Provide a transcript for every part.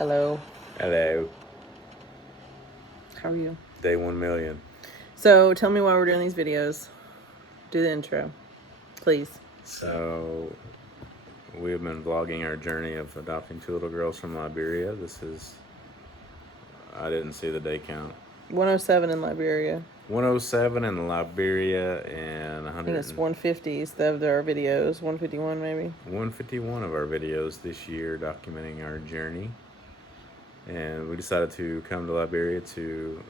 Hello. Hello. How are you? Day 1 million. So tell me why we're doing these videos. Do the intro, please. So, we have been vlogging our journey of adopting 2 little girls from Liberia. I didn't see the day count. 107 in Liberia. 107 in Liberia and I think it's 150 of our videos. 151 maybe. 151 of our videos this year documenting our journey. And we decided to come to Liberia to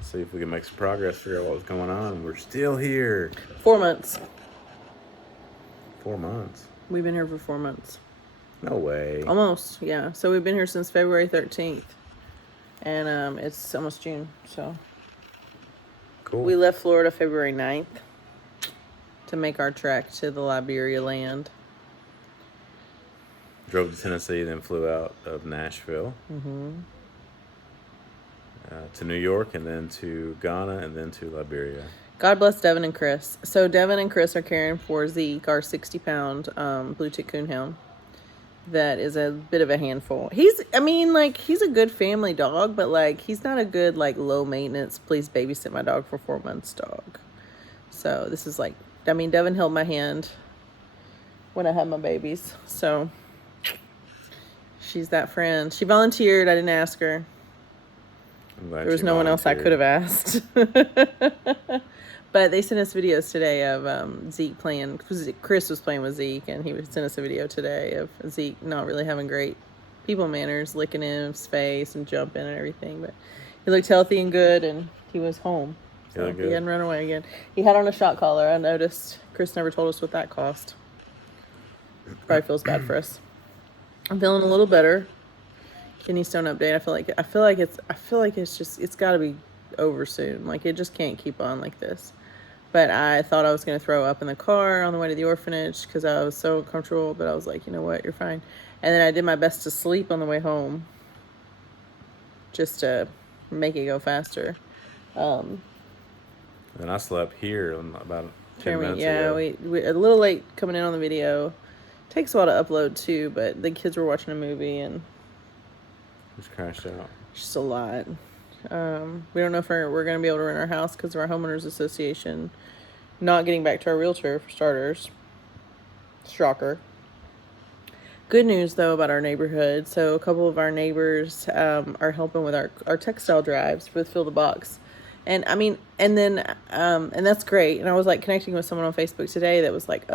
see if we can make some progress, figure out what was going on. We're still here. 4 months. 4 months. We've been here for 4 months. No way. Almost, yeah. So we've been here since February 13th. And it's almost June, so. Cool. We left Florida February 9th to make our trek to the Liberia land. Drove to Tennessee, then flew out of Nashville to New York, and then to Ghana, and then to Liberia. God bless Devin and Chris. So Devin and Chris are caring for Zeke, our 60-pound blue tick coonhound. That is a bit of a handful. He's a good family dog, but like he's not a good like low maintenance, please babysit my dog for 4 months dog. So this is like, Devin held my hand when I had my babies. So she's that friend. She volunteered. I didn't ask her. There was no one else I could have asked. But they sent us videos today of Zeke playing. Chris was playing with Zeke, and he sent us a video today of Zeke not really having great people manners, licking his face and jumping and everything. But he looked healthy and good, and he was home. So he hadn't run away again. He had on a shock collar. I noticed. Chris never told us what that cost. Probably feels bad for us. I'm feeling a little better. Kidney stone update. I feel like it's got to be over soon. Like it just can't keep on like this. But I thought I was going to throw up in the car on the way to the orphanage because I was so uncomfortable. But I was like, you know what, you're fine. And then I did my best to sleep on the way home, just to make it go faster. And I slept here about 10 minutes ago. We a little late coming in on the video. Takes a while to upload too, but the kids were watching a movie and just crashed out. Just a lot. We don't know if we're going to be able to rent our house because of our homeowners association not getting back to our realtor for starters. Shocker. Good news though about our neighborhood. So a couple of our neighbors are helping with our textile drives with Fill the Box. And that's great. And I was like connecting with someone on Facebook today that was like,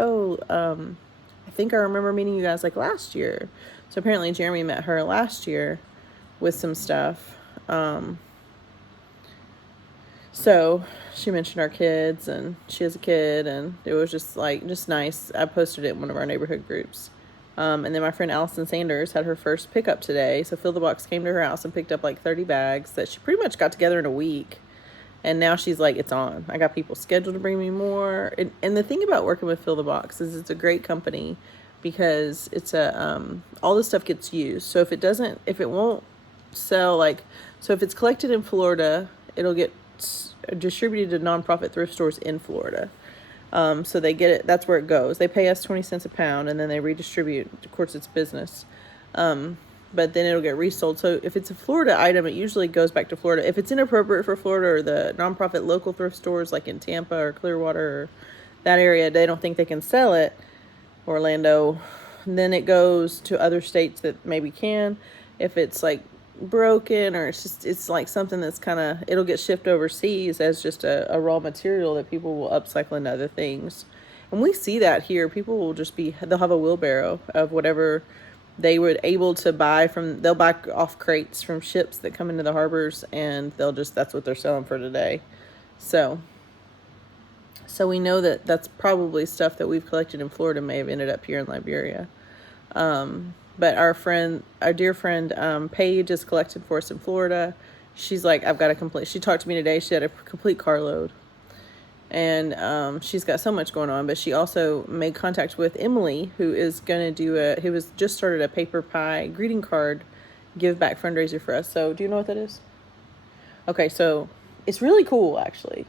I think I remember meeting you guys like last year. So apparently Jeremy met her last year with some stuff. So she mentioned our kids, and she has a kid, and it was just nice. I posted it in one of our neighborhood groups. And then my friend Allison Sanders had her first pickup today. So Fill the Box came to her house and picked up like 30 bags that she pretty much got together in a week. And now she's like, it's on. I got people scheduled to bring me more. And the thing about working with Fill the Box is it's a great company because it's all this stuff gets used. So if it won't sell, so if it's collected in Florida, it'll get distributed to nonprofit thrift stores in Florida. So they get it. That's where it goes. They pay us 20 cents a pound, and then they redistribute. Of course, it's business. But then it'll get resold. So if it's a Florida item, it usually goes back to Florida. If it's inappropriate for Florida or the nonprofit local thrift stores like in Tampa or Clearwater or that area, they don't think they can sell it, Orlando, then it goes to other states that maybe can. If it's like broken or it's like something that's it'll get shipped overseas as just a raw material that people will upcycle into other things. And we see that here. People will they'll have a wheelbarrow of whatever they were able to buy they'll buy off crates from ships that come into the harbors, and that's what they're selling for today. So we know that that's probably stuff that we've collected in Florida may have ended up here in Liberia. But our dear friend, Paige is collected for us in Florida. She's like, she talked to me today. She had a complete carload. And she's got so much going on, but she also made contact with Emily, who is going to who was just started a paper pie greeting card give back fundraiser for us. So do you know what that is? Okay, so it's really cool, actually.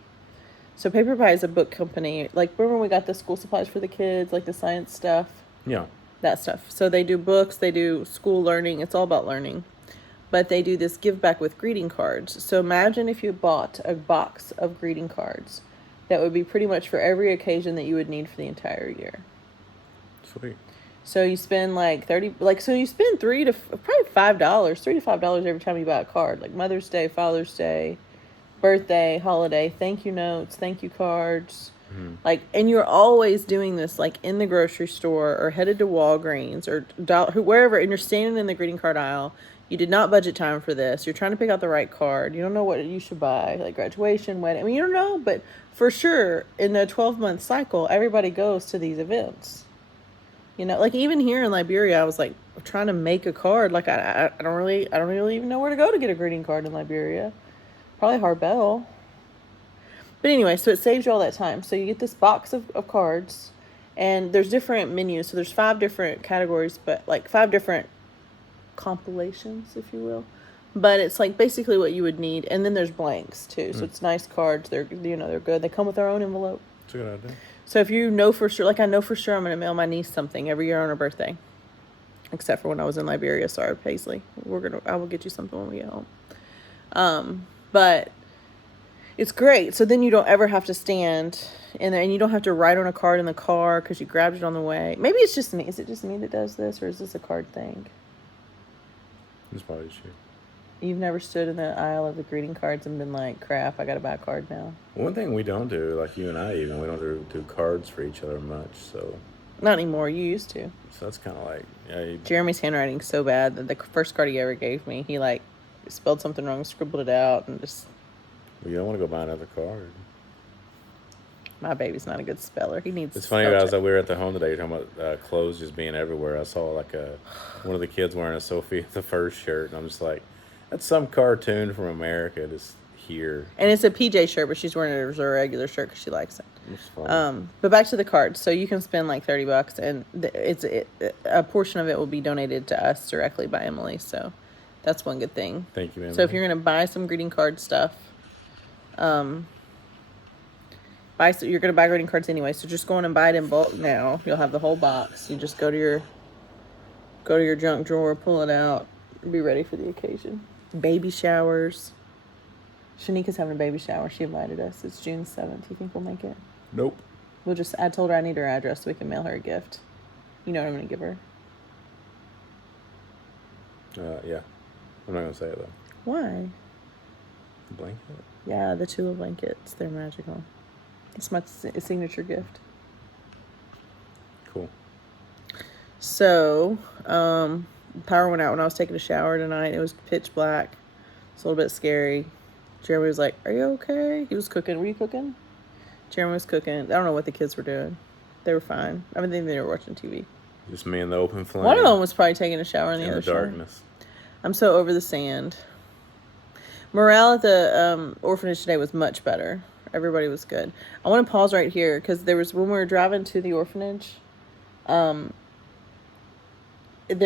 So Paper Pie is a book company. Like, remember when we got the school supplies for the kids, like the science stuff? Yeah. that stuff. So they do books, they do school learning. It's all about learning. But they do this give back with greeting cards. So imagine if you bought a box of greeting cards that would be pretty much for every occasion that you would need for the entire year. Sweet. So you spend like so you spend probably $5, $3 to $5 every time you buy a card, like Mother's Day, Father's Day, birthday, holiday, thank you notes, thank you cards. Like, and you're always doing this, like in the grocery store or headed to Walgreens or wherever, and you're standing in the greeting card aisle. You did not budget time for this. You're trying to pick out the right card. You don't know what you should buy, like graduation, wedding. I mean, you don't know, but for sure, in a 12-month cycle, everybody goes to these events. You know, like even here in Liberia, I was like trying to make a card. Like I don't really even know where to go to get a greeting card in Liberia. Probably Harbell. But anyway, so it saves you all that time. So you get this box of cards, and there's different menus. So there's 5 different categories, but like 5 different compilations, if you will. But it's like basically what you would need, and then there's blanks too. So it's nice cards. They're they're good. They come with their own envelope. It's a good idea. So if you know for sure, like I know for sure I'm going to mail my niece something every year on her birthday. Except for when I was in Liberia. Sorry, Paisley. I will get you something when we get home. But it's great. So then you don't ever have to stand in there, and you don't have to write on a card in the car because you grabbed it on the way. Maybe it's just me. Is it just me that does this, or is this a card thing? It's probably true. You've never stood in the aisle of the greeting cards and been like, crap, I got to buy a card now. One thing we don't do, like you and I even, we don't do cards for each other much, so. Not anymore. You used to. So that's kind of like, yeah. Jeremy's handwriting's so bad that the first card he ever gave me, he like spelled something wrong, scribbled it out, and just. Well, you don't want to go buy another card. My baby's not a good speller. He needs. It's funny. I was like, we were at the home today. You're talking about clothes just being everywhere. I saw like one of the kids wearing a Sophie the First shirt, and I'm just like, that's some cartoon from America just here. And it's a PJ shirt, but she's wearing it as a regular shirt because she likes it. It's funny. But back to the cards. So you can spend like $30, and a portion of it will be donated to us directly by Emily. So that's one good thing. Thank you, Emily. So if you're gonna buy some greeting card stuff, you're gonna buy greeting cards anyway. So just go in and buy it in bulk now. You'll have the whole box. You just go to your junk drawer, pull it out, be ready for the occasion. Baby showers. Shanika's having a baby shower. She invited us. It's June 7th. You think we'll make it? Nope. I told her I need her address so we can mail her a gift. You know what I'm going to give her? Yeah. I'm not going to say it, though. Why? The blanket? Yeah, the Tula blankets. They're magical. It's my signature gift. Cool. So, power went out when I was taking a shower tonight. It was pitch black. It's a little bit scary. Jeremy was like, are you okay? He was cooking. Were you cooking? Jeremy was cooking. I don't know what the kids were doing. They were fine. I think they were watching TV. Just me and the open flame. One of them was probably taking a shower in the other darkness. I'm so over the sand. Morale at the orphanage today was much better. Everybody was good. I want to pause right here because when we were driving to the orphanage, there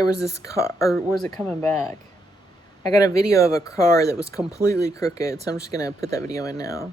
was this car, or was it coming back? I got a video of a car that was completely crooked, so I'm just going to put that video in now.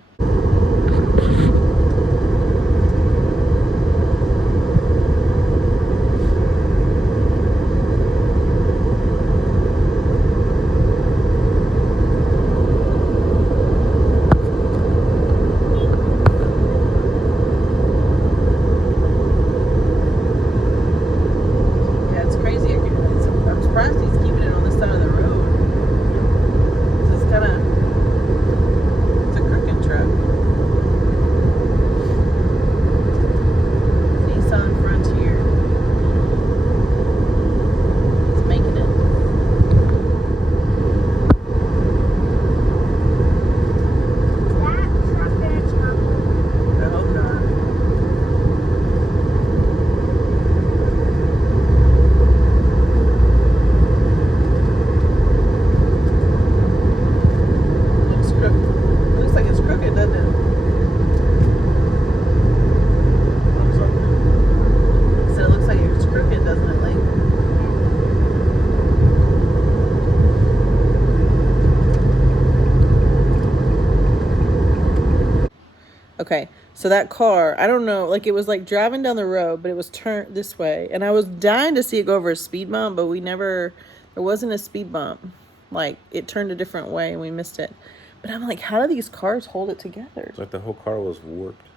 Okay, So that car, I don't know, like it was like driving down the road, but it was turned this way. And I was dying to see it go over a speed bump, but there wasn't a speed bump. Like it turned a different way and we missed it. But I'm like, how do these cars hold it together? It's like the whole car was warped.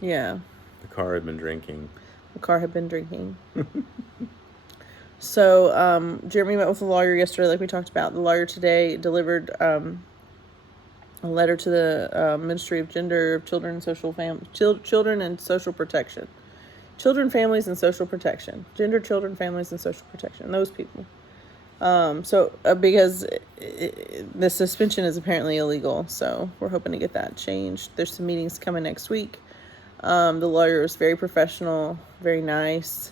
Yeah. The car had been drinking. The car had been drinking. So Jeremy met with the lawyer yesterday, like we talked about. The lawyer today delivered a letter to the Ministry of Gender, Children, and Children and Social Protection. Children, Families, and Social Protection. Gender, Children, Families, and Social Protection. Those people. Because the suspension is apparently illegal, so we're hoping to get that changed. There's some meetings coming next week. The lawyer is very professional, very nice.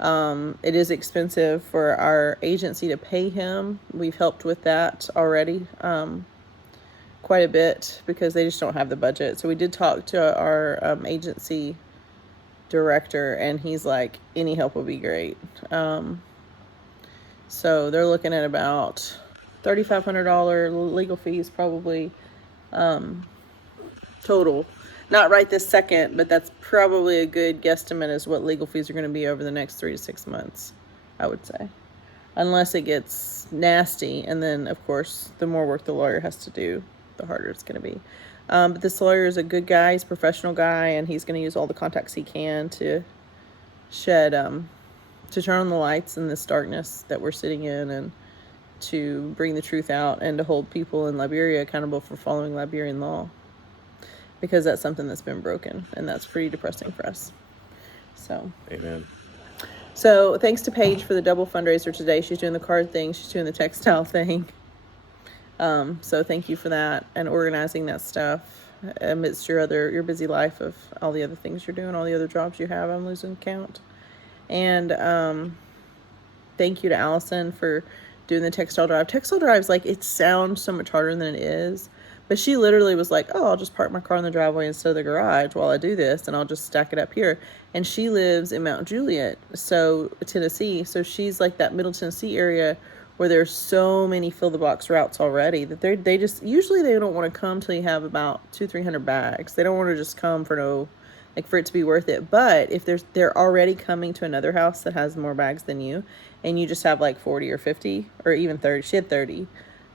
It is expensive for our agency to pay him. We've helped with that already, quite a bit because they just don't have the budget. So we did talk to our agency director, and he's like, any help would be great. So they're looking at about $3,500 legal fees probably total. Not right this second, but that's probably a good guesstimate as what legal fees are going to be over the next 3 to 6 months, I would say. Unless it gets nasty, and then, of course, the more work the lawyer has to do, the harder it's going to be. But this lawyer is a good guy, he's a professional guy, and he's going to use all the contacts he can to to turn on the lights in this darkness that we're sitting in, and to bring the truth out, and to hold people in Liberia accountable for following Liberian law. Because that's something that's been broken, and that's pretty depressing for us. So. Amen. So thanks to Paige for the double fundraiser today. She's doing the card thing. She's doing the textile thing. So thank you for that and organizing that stuff amidst your busy life of all the other things you're doing, all the other jobs you have. I'm losing count. And thank you to Allison for doing the textile drive. Textile drives, like, it sounds so much harder than it is. But she literally was like, oh, I'll just park my car in the driveway instead of the garage while I do this, and I'll just stack it up here. And she lives in Mount Juliet, Tennessee. So she's like that Middle Tennessee area where there's so many fill-the-box routes already that they just, usually they don't want to come till you have about 200-300 bags. They don't want to just come for for it to be worth it. But if they're already coming to another house that has more bags than you, and you just have like 40 or 50 or even 30, she had 30,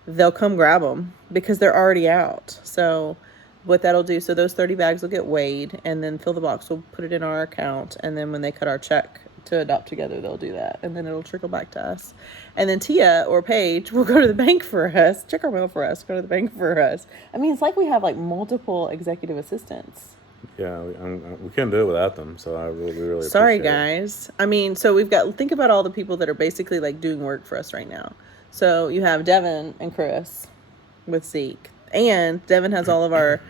they'll come grab them because they're already out. So what that'll do, so those 30 bags will get weighed, and then Fill the Box will put it in our account, and then when they cut our check to Adopt Together, they'll do that, and then it'll trickle back to us. And then Tia or Paige will go to the bank for us, check our mail for us, go to the bank for us. I mean, it's like we have like multiple executive assistants. Yeah, we couldn't do it without them, so I really Sorry, appreciate guys. I mean, so think about all the people that are basically like doing work for us right now. So you have Devin and Chris with Zeke, and Devin has all of our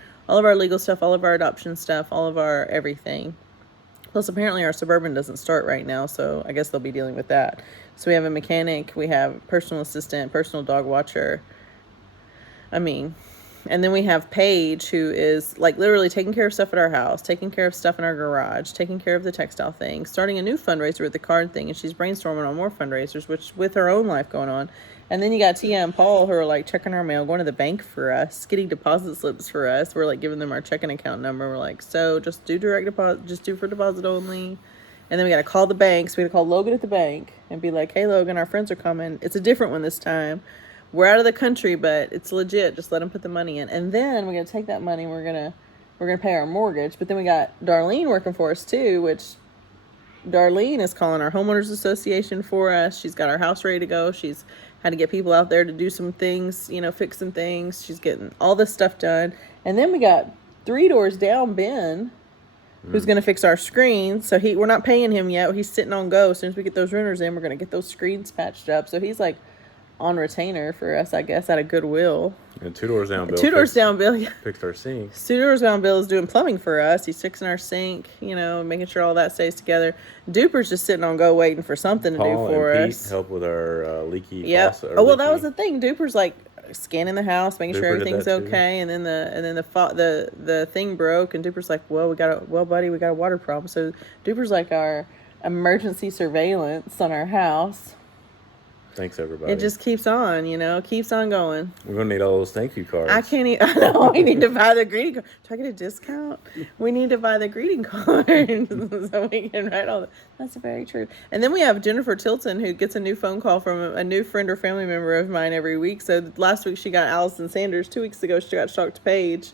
legal stuff, all of our adoption stuff, all of our everything. Plus, apparently our Suburban doesn't start right now, so I guess they'll be dealing with that. So we have a mechanic, we have personal assistant, personal dog watcher. I mean, and then we have Paige, who is like literally taking care of stuff at our house, taking care of stuff in our garage, taking care of the textile thing, starting a new fundraiser with the card thing, and she's brainstorming on more fundraisers, which with her own life going on. And then you got Tia and Paul, who are like checking our mail, going to the bank for us, getting deposit slips for us. We're like giving them our checking account number. We're like, so just do direct deposit, just do for deposit only. And then we got to call the bank. So we got to call Logan at the bank and be like, hey, Logan, our friends are coming. It's a different one this time. We're out of the country, but it's legit. Just let them put the money in. And then we're going to take that money and we're going to pay our mortgage. But then we got Darlene working for us too, which Darlene is calling our homeowners association for us. She's got our house ready to go. She's had to get people out there to do some things, fix some things. She's getting all this stuff done. And then we got 3 doors down Ben, who's going to fix our screens. So we're not paying him yet. He's sitting on go. As soon as we get those renters in, we're going to get those screens patched up. So he's like on retainer for us, I guess, out of goodwill. And 2 doors down, Bill. 2 doors down, Bill. Yeah. Fixed our sink. 2 doors down, Bill is doing plumbing for us. He's fixing our sink, making sure all that stays together. Duper's just sitting on go waiting for something to do for and us. Pete help with our leaky faucet. Oh, well, that was the thing. Duper's like scanning the house, making sure everything's okay, and then the thing broke, and Duper's like, buddy, we got a water problem. So Duper's like our emergency surveillance on our house. Thanks, everybody. It just keeps on, keeps on going. We're going to need all those thank you cards. I can't I know, we need to buy the greeting card. Do I get a discount? We need to buy the greeting card so we can write all that. That's very true. And then we have Jennifer Tilton, who gets a new phone call from a new friend or family member of mine every week. So last week she got Allison Sanders. 2 weeks ago she got Shocked Paige.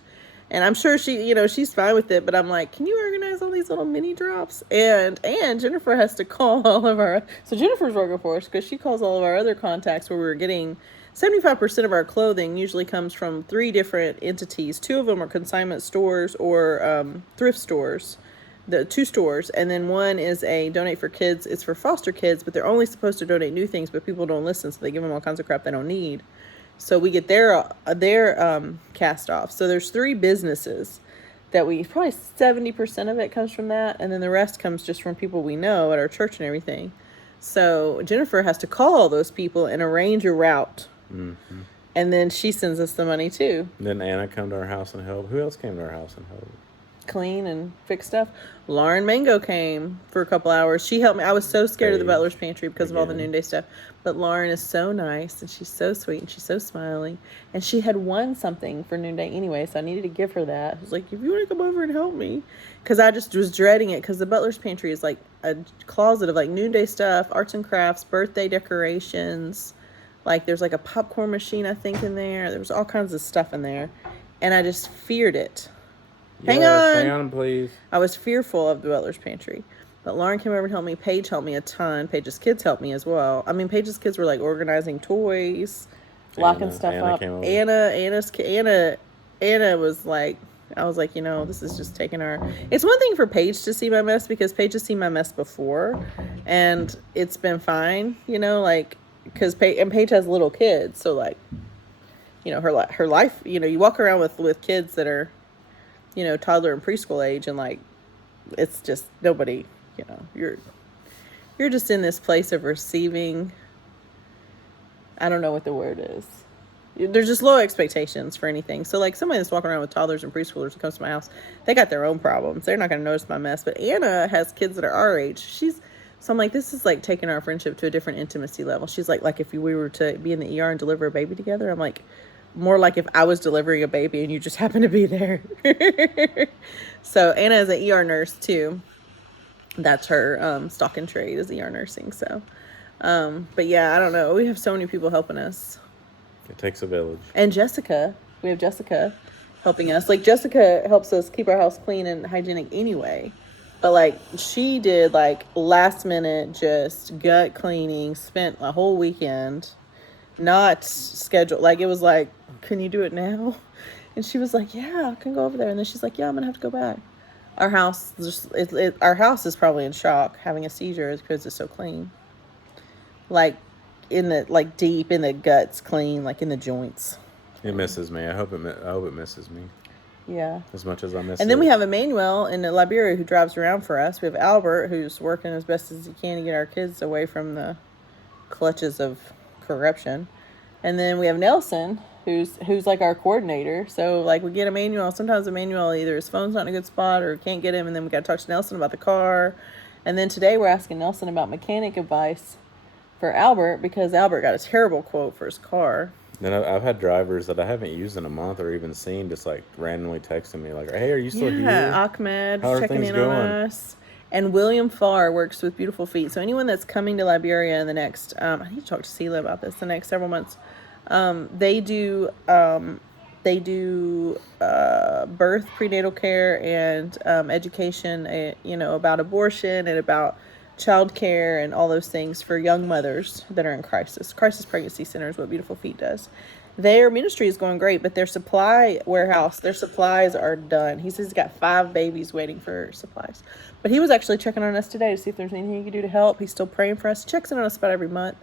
And I'm sure she, she's fine with it, but I'm like, can you organize all these little mini drops? And Jennifer has to call all of our, so Jennifer's working for us because she calls all of our other contacts where we're getting 75% of our clothing usually comes from 3 different entities. 2 of them are consignment stores or thrift stores, the 2 stores. And then 1 is a donate for kids. It's for foster kids, but they're only supposed to donate new things, but people don't listen. So they give them all kinds of crap they don't need. So we get their cast off. So there's 3 businesses that we, probably 70% of it comes from that. And then the rest comes just from people we know at our church and everything. So Jennifer has to call all those people and arrange a route. Mm-hmm. And then she sends us the money too. Then Anna come to our house and help. Who else came to our house and helped? Clean and fix stuff. Lauren Mango came for a couple hours. She helped me. I was so scared of the butler's pantry because of all the noonday stuff. But Lauren is so nice and she's so sweet and she's so smiling. And she had won something for noonday anyway, so I needed to give her that. I was like, if you want to come over and help me. Because I just was dreading it because the butler's pantry is like a closet of like noonday stuff, arts and crafts, birthday decorations. Like there's like a popcorn machine, I think, in there. There was all kinds of stuff in there. And I just feared it. Hang on, please. I was fearful of the butler's pantry. But Lauren came over and helped me. Paige helped me a ton. Paige's kids helped me as well. I mean, Paige's kids were like organizing toys, locking stuff up. Anna was like, I was like, this is just taking our... It's one thing for Paige to see my mess because Paige has seen my mess before. And it's been fine, because Paige has little kids. So like, her life, you walk around with kids that are, toddler and preschool age, and like, it's just nobody, you're just in this place of receiving. I don't know what the word is. There's just low expectations for anything. So like somebody that's walking around with toddlers and preschoolers that comes to my house, they got their own problems. They're not going to notice my mess. But Anna has kids that are our age. So I'm like, this is like taking our friendship to a different intimacy level. She's like if we were to be in the ER and deliver a baby together, I'm like, more like if I was delivering a baby and you just happen to be there. So Anna is an ER nurse too. That's her stock and trade is ER nursing. So, but yeah, I don't know. We have so many people helping us. It takes a village. And we have Jessica helping us. Like Jessica helps us keep our house clean and hygienic anyway. But like she did like last minute just gut cleaning, spent a whole weekend, not scheduled. Like it was like, can you do it now? And she was like, yeah, I can go over there. And then she's like, yeah, I'm gonna have to go back. Our house our house is probably in shock having a seizure because it's so clean. Like deep in the guts, clean, like in the joints. It misses me. I hope it misses me. Yeah. As much as I miss it. And then we have Emmanuel in Liberia who drives around for us. We have Albert who's working as best as he can to get our kids away from the clutches of corruption. And then we have Nelson who's like our coordinator. So like we get Emmanuel. Sometimes Emmanuel either his phone's not in a good spot or can't get him, and then we got to talk to Nelson about the car. And then today we're asking Nelson about mechanic advice for Albert because Albert got a terrible quote for his car. Then I've had drivers that I haven't used in a month or even seen just like randomly texting me like, hey, are you still here? Yeah, Ahmed checking in on us. And William Farr works with Beautiful Feet. So anyone that's coming to Liberia in the next, I need to talk to Sela about this, the next several months. They do birth, prenatal care, and education, about abortion and about child care and all those things for young mothers that are in crisis pregnancy centers. What Beautiful Feet does. Their ministry is going great, but their supply warehouse, their supplies are done. He says he's got 5 babies waiting for supplies. But he was actually checking on us today to see if there's anything he could do to help. He's still praying for us. He checks in on us about every month.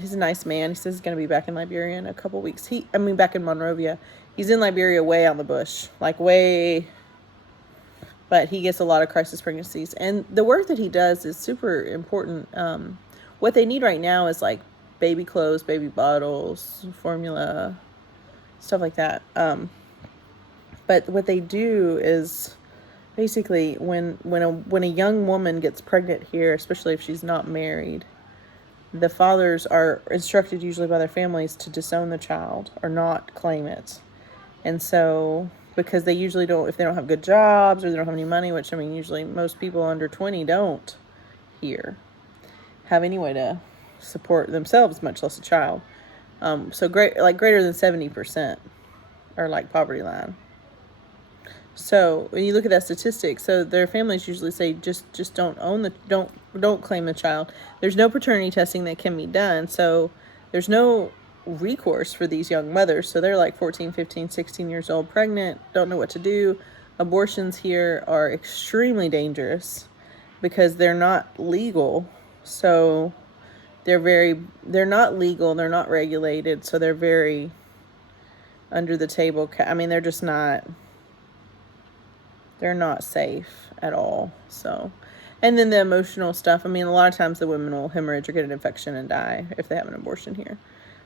He's a nice man. He says he's going to be back in Liberia in a couple weeks. Back in Monrovia. He's in Liberia way out in the bush, but he gets a lot of crisis pregnancies. And the work that he does is super important. What they need right now is like baby clothes, baby bottles, formula, stuff like that. But what they do is basically when a young woman gets pregnant here, especially if she's not married, the fathers are instructed usually by their families to disown the child or not claim it. And so, because they usually don't, if they don't have good jobs or they don't have any money, which I mean, usually most people under 20 don't here have any way to support themselves, much less a child. So greater than 70% are like poverty line. So when you look at that statistic, so their families usually say just don't claim the child. There's no paternity testing that can be done, so there's no recourse for these young mothers. So they're like 14, 15, 16 years old, pregnant, don't know what to do. Abortions here are extremely dangerous because they're not legal. So they're not legal, they're not regulated, so they're very under the table. I mean, they're not safe at all. So, and then the emotional stuff. I mean, a lot of times the women will hemorrhage or get an infection and die if they have an abortion here.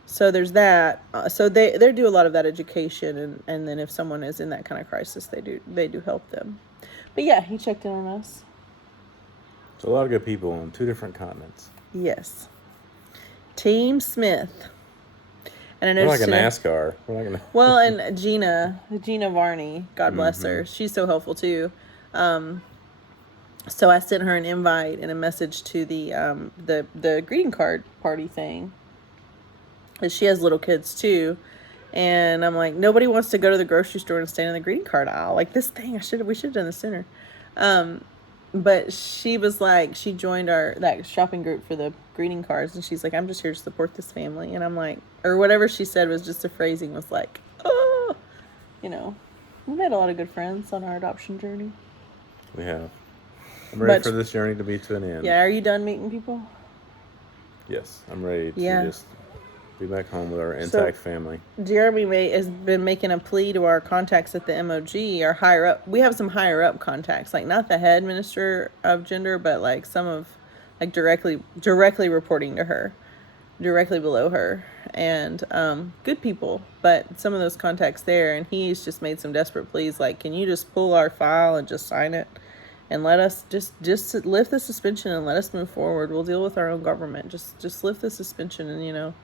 So there's that. So they do a lot of that education, and then if someone is in that kind of crisis, they do help them. But yeah, he checked in on us. So a lot of good people on 2 different continents. Yes. Team Smith. And I We're like a NASCAR. Well, and Gina Varney, God bless her, she's so helpful too. So I sent her an invite and a message to the greeting card party thing. And she has little kids too, and I'm like, nobody wants to go to the grocery store and stand in the greeting card aisle. Like this thing, we should have done this sooner. But she was like, she joined that shopping group for the greeting cards, and she's like, I'm just here to support this family. And I'm like, or whatever she said was just the phrasing was like, oh, we made a lot of good friends on our adoption journey. We have. I'm ready for this journey to be to an end. Yeah, are you done meeting people? Yes, I'm ready to just be back home with our intact family. Jeremy has been making a plea to our contacts at the MOG, our higher up. We have some higher up contacts, like not the head minister of gender, but like some of, like directly reporting to her, directly below her, and good people. But some of those contacts there, and he's just made some desperate pleas, like, can you just pull our file and just sign it, and let us just lift the suspension and let us move forward. We'll deal with our own government. Just lift the suspension and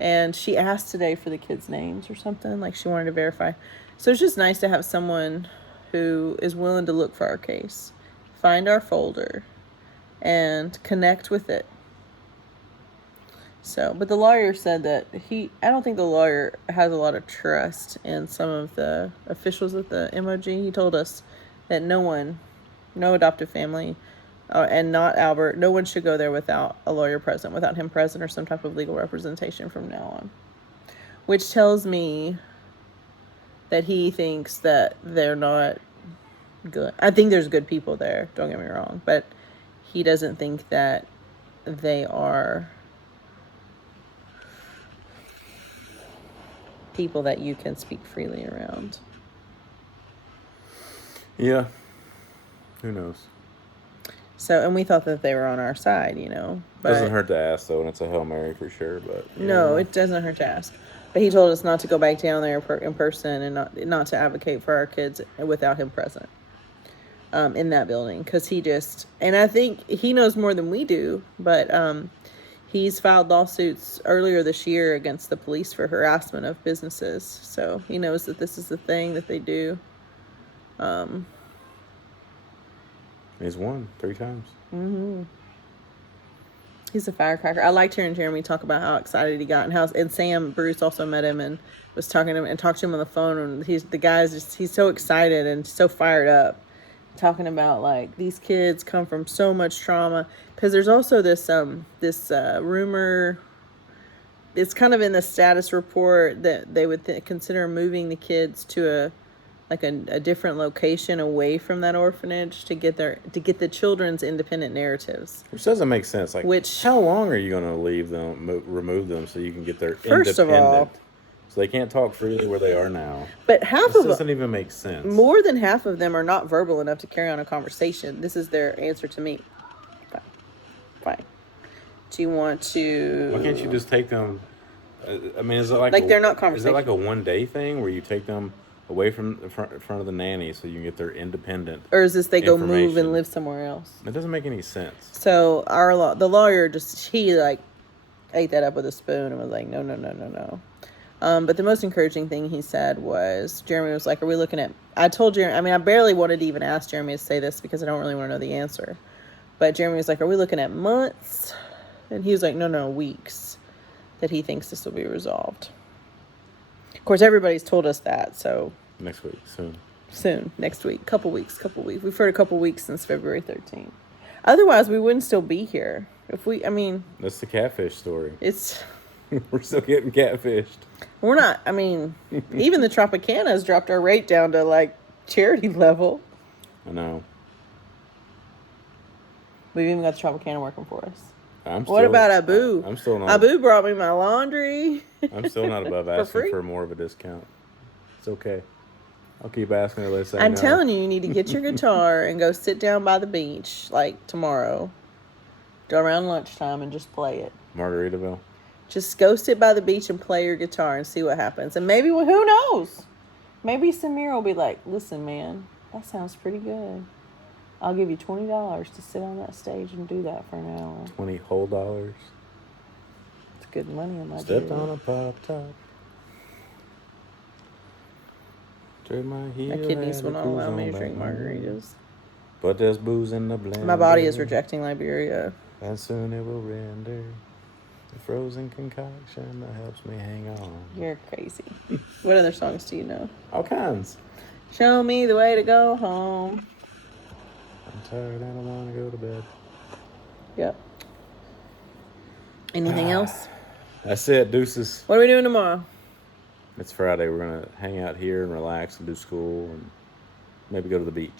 And she asked today for the kids' names or something, like she wanted to verify. So it's just nice to have someone who is willing to look for our case, find our folder, and connect with it. So, but the lawyer said that I don't think the lawyer has a lot of trust in some of the officials at the MOG. He told us that no adoptive family, and not Albert, no one should go there without a lawyer present, without him present or some type of legal representation from now on. Which tells me that he thinks that they're not good. I think there's good people there, don't get me wrong, but he doesn't think that they are people that you can speak freely around. Yeah. Who knows? So, and we thought that they were on our side, But doesn't hurt to ask, though, and it's a Hail Mary for sure. But no, it doesn't hurt to ask. But he told us not to go back down there in person and not to advocate for our kids without him present in that building. Because and I think he knows more than we do, but he's filed lawsuits earlier this year against the police for harassment of businesses. So he knows that this is the thing that they do. He's won 3 times. Mm-hmm. He's a firecracker. I liked hearing Jeremy talk about how excited he got, and Sam Bruce also met him and was talking to him and talked to him on the phone. And he's so excited and so fired up, talking about like these kids come from so much trauma. Because there's also this rumor. It's kind of in the status report that they would consider moving the kids to a different location away from that orphanage to get the children's independent narratives. Which doesn't make sense. Like, how long are you going to leave them, remove them, so you can get their independent? Of all, so they can't talk freely where they are now. But this doesn't even make sense. More than half of them are not verbal enough to carry on a conversation. This is their answer to me. Fine. Do you want to? Why can't you just take them? I mean, is it like they're not conversational? Is it like a one-day thing where you take them away from the front of the nanny so you can get their independent, or is this they go move and live somewhere else? It doesn't make any sense. So the lawyer ate that up with a spoon and was like, no, no, no, no, no. But the most encouraging thing he said was, Jeremy was like, are we looking at, I told Jeremy, I mean, I barely wanted to even ask Jeremy to say this because I don't really want to know the answer. But Jeremy was like, are we looking at months? And he was like, no, no, weeks, that he thinks this will be resolved. Of course, everybody's told us that, so. Next week, soon. Soon, next week, couple weeks. We've heard a couple weeks since February 13th. Otherwise, we wouldn't still be here. That's the catfish story. It's... We're still getting catfished. We're not, even the Tropicana has dropped our rate down to, like, charity level. I know. We've even got the Tropicana working for us. What about Abu? I'm still not. Abu brought me my laundry. I'm still not above asking for more of a discount. It's okay. I'll keep asking her. I'm telling you, you need to get your guitar and go sit down by the beach, like, tomorrow. Go around lunchtime and just play it. Margaritaville. Just go sit by the beach and play your guitar and see what happens. And maybe, well, who knows? Maybe Samir will be like, listen, man, that sounds pretty good. I'll give you $20 to sit on that stage and do that for an hour. $20 whole. It's good money in my Stepped on a pop top. My kidneys will not allow me to drink margaritas. But there's booze in the blender. My body is rejecting Liberia. And soon it will render. The frozen concoction that helps me hang on. You're crazy. What other songs do you know? All kinds. Show me the way to go home. I'm tired and I want to go to bed. Yep. Anything else? That's it. Deuces. What are we doing tomorrow? It's Friday. We're going to hang out here and relax and do school and maybe go to the beach.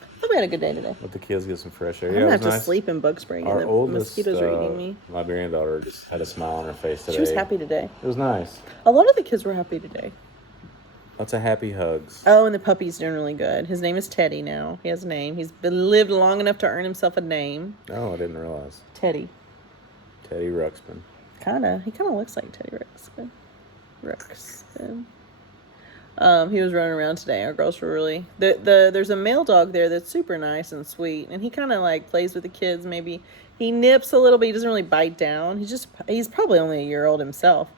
I thought we had a good day today. Let the kids get some fresh air. I'm going to have to sleep in bug spring. Our and the oldest, mosquitoes are eating me. Liberian daughter just had a smile on her face today. She was happy today. It was nice. A lot of the kids were happy today. Lots of happy hugs. Oh, and the puppy's doing really good. His name is Teddy now. He has a name. He's lived long enough to earn himself a name. Oh, I didn't realize. Teddy. Teddy Ruxpin. He kind of looks like Teddy Ruxpin. He was running around today. Our girls were really... There's a male dog there that's super nice and sweet, and he kind of, like, plays with the kids. Maybe he nips a little bit. He doesn't really bite down. He's probably only a year old himself.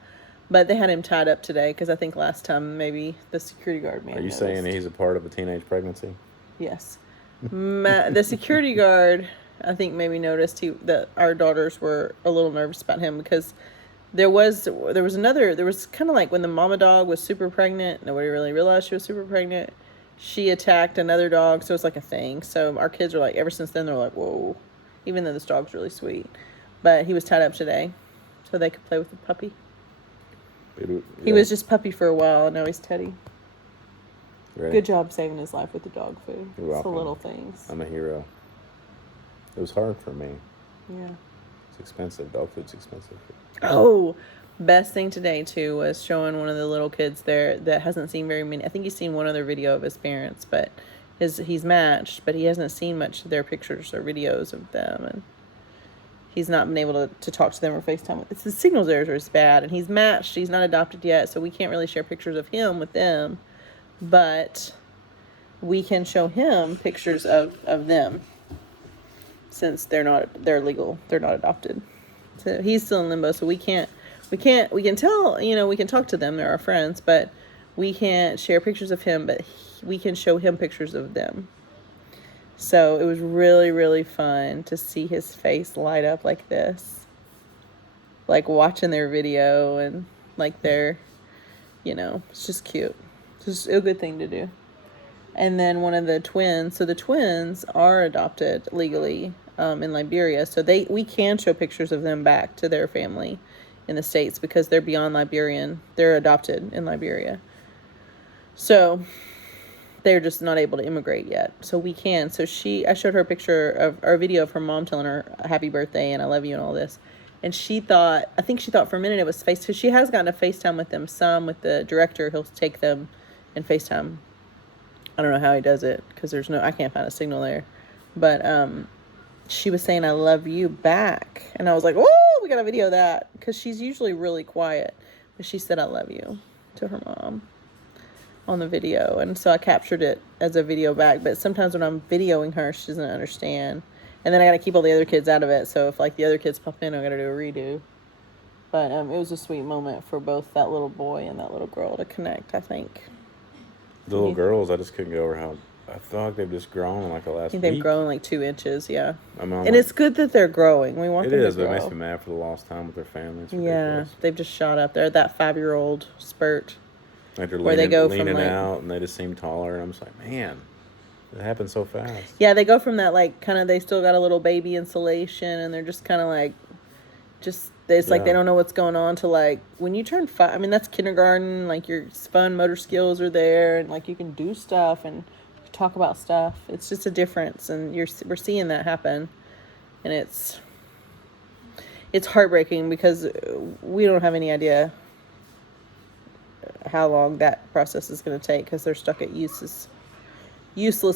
But they had him tied up today because I think last time maybe the security guard man noticed. Saying he's a part of a teenage pregnancy? Yes. The security guard, I think, maybe noticed that our daughters were a little nervous about him because there was kind of like when the mama dog was super pregnant, nobody really realized she was super pregnant. She attacked another dog, so it's like a thing. So our kids are like, ever since then, they're like, whoa, even though this dog's really sweet. But he was tied up today so they could play with the puppy. He was just puppy for a while, and now he's Teddy. Right. Good job saving his life with the dog food. It's the little things. I'm a hero. It was hard for me. Yeah. It's expensive. Dog food's expensive. Oh, best thing today, too, was showing one of the little kids there that hasn't seen very many. I think he's seen one other video of his parents, but he's matched, but he hasn't seen much of their pictures or videos of them, and he's not been able to talk to them or FaceTime. The signals there is bad, and he's matched. He's not adopted yet, so we can't really share pictures of him with them, but we can show him pictures of them since they're legal. They're not adopted. So he's still in limbo, so we can tell, we can talk to them. They're our friends, but we can't share pictures of him, but we can show him pictures of them. So it was really, really fun to see his face light up like this. Like watching their video and like their, it's just cute. It's just a good thing to do. And then one of the twins, so the twins are adopted legally in Liberia. So we can show pictures of them back to their family in the States because they're beyond Liberian. They're adopted in Liberia. So they're just not able to immigrate yet. So we can. So I showed her a picture of our video of her mom telling her happy birthday and I love you and all this. And I think she thought for a minute it was FaceTime. So she has gotten a FaceTime with them some with the director. He'll take them and FaceTime. I don't know how he does it because I can't find a signal there. But she was saying I love you back. And I was like, oh, we got a video of that. Because she's usually really quiet. But she said I love you to her mom on the video, and so I captured it as a video back, but sometimes when I'm videoing her she doesn't understand, and then I got to keep all the other kids out of it, so if like the other kids pop in I got to do a redo. But it was a sweet moment for both that little boy and that little girl to connect, I think. The little girls, I just couldn't get over how I feel like they've just grown in like the I last think they've week. grown like 2 inches, yeah. I mean, I'm And like, it's good that they're growing. We want it them is, to but it grow. makes me mad for the lost time with their family. It's Yeah, ridiculous. they've just shot up. They're at that 5-year-old spurt. Like they're where they leaning, go from, leaning like- out, and they just seem taller. And I'm just like, man, it happens so fast. Yeah, they go from that, like, kind of, they still got a little baby insulation, and they're just kind of like, it's like they Yeah. don't know what's going on to, like, when you turn 5, I mean, that's kindergarten, like, your fun motor skills are there, and, like, you can do stuff, and talk about stuff. It's just a difference, and we're seeing that happen, and it's heartbreaking because we don't have any idea how long that process is going to take because they're stuck at useless. Yeah, Stuck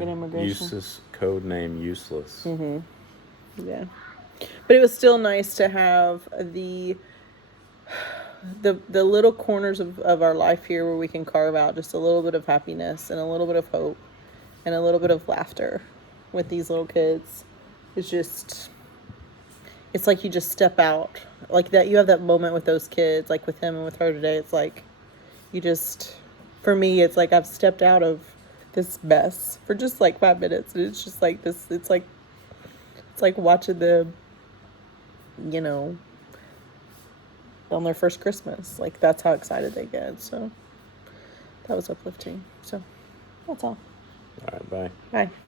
in immigration. useless, code name useless. Yeah, but it was still nice to have the little corners of our life here where we can carve out just a little bit of happiness and a little bit of hope and a little bit of laughter with these little kids. It's like you just step out like that. You have that moment with those kids, like with him and with her today. It's like for me, it's like I've stepped out of this mess for just like 5 minutes, and it's just like this. It's like watching them, on their first Christmas. Like, that's how excited they get. So that was uplifting. So that's all. All right, bye. Bye.